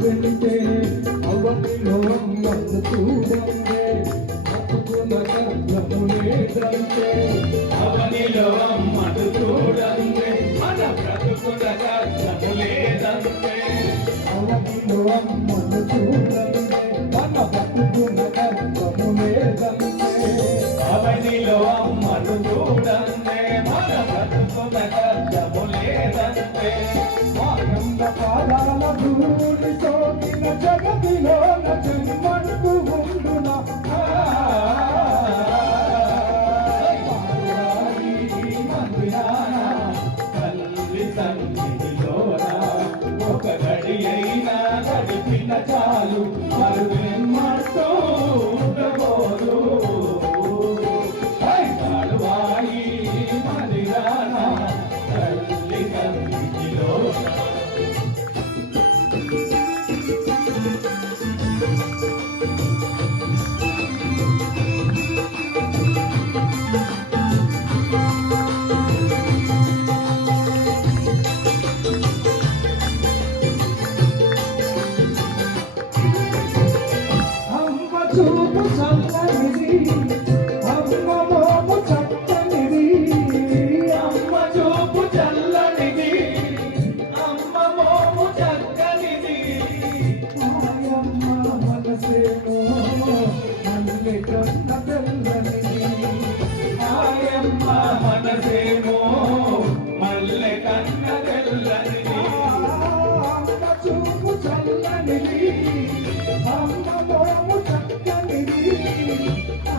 వెంటే అవనిలో అమ్మను చూడండే బ్రతుకుల కర్తము లేదంటే అవనిలో అమ్మను చూడండే మన బ్రతుకుల కర్తము లేదంటే అవనిలో అమ్మను చూడండే మన బ్రతుకుల కర్తము లేదంటే అవనిలో అమ్మను చూడండే మన బ్రతుకుల కర్తము లేదంటే ఆనంద పాదాల ధూళి సోకిన జగతిలో జన్మంటూ ఉండునా తల్లి సన్నిధిలోనా ఒక గడి అయినా గడిపిన చాలు మరువెన్నట్టు ఉండబోదు కాలువాయి మదిరానా తల్లి సన్నిధిలోనా చూపు చల్లనిది అమ్మ మోము చక్కనిది అమ్మ చూపు చల్లనిది అమ్మ మోము చక్కనిది ఆయమ్మ మనసేమో మల్లి కన్న తెల్లనిది ఆయమ్మ మనసేమో మల్లె కన్న తెల్లనిది అమ్మ చూపు చల్లనిది అమ్మ మోము చక్కనిది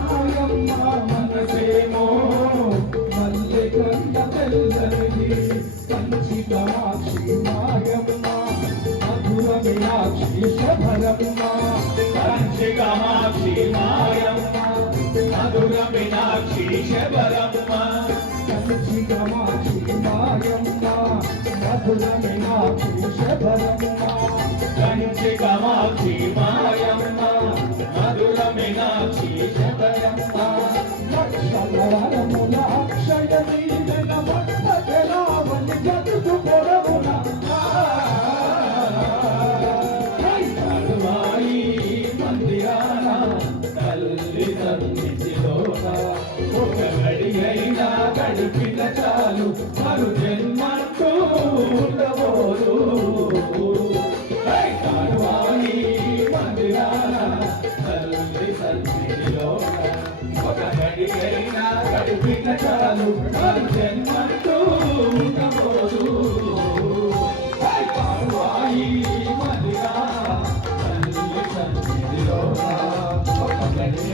ఆయమ్మ మనసేమో మల్లి కన్న తెల్లనిది కంచి కామాక్షి మాయమ్మ మధుర మీనాక్షి శబరమ్మ కంచి కామాక్షి మాయమ్మ మధుర మీనాక్షి శబరమ్మ కంచి కామాక్షి మాయమ్మ మధుర మీనాక్షి శబరమ్మ కంచి కామాక్షి మాయమ్మ మధుర మీనాక్షి శబరమ్మ లక్షలరముల అక్షయ నీలన భక్త జలావళి జగత్తు పొడవున కాలువాయి మందిరాన తల్లి సన్నిధిలోన ఒక గడి అయినా గడిపిన చాలు మరు జన్మంటూ ఉండబోదు కాలువాయి మందిరాన తల్లి సన్నిధిలోన ఒక గడి అయినా గడిపిన చాలు మరు జన్మంటూ ఉండబోదు కాలువాయి మందిరాన తల్లి సన్నిధిలోన ఒక గడి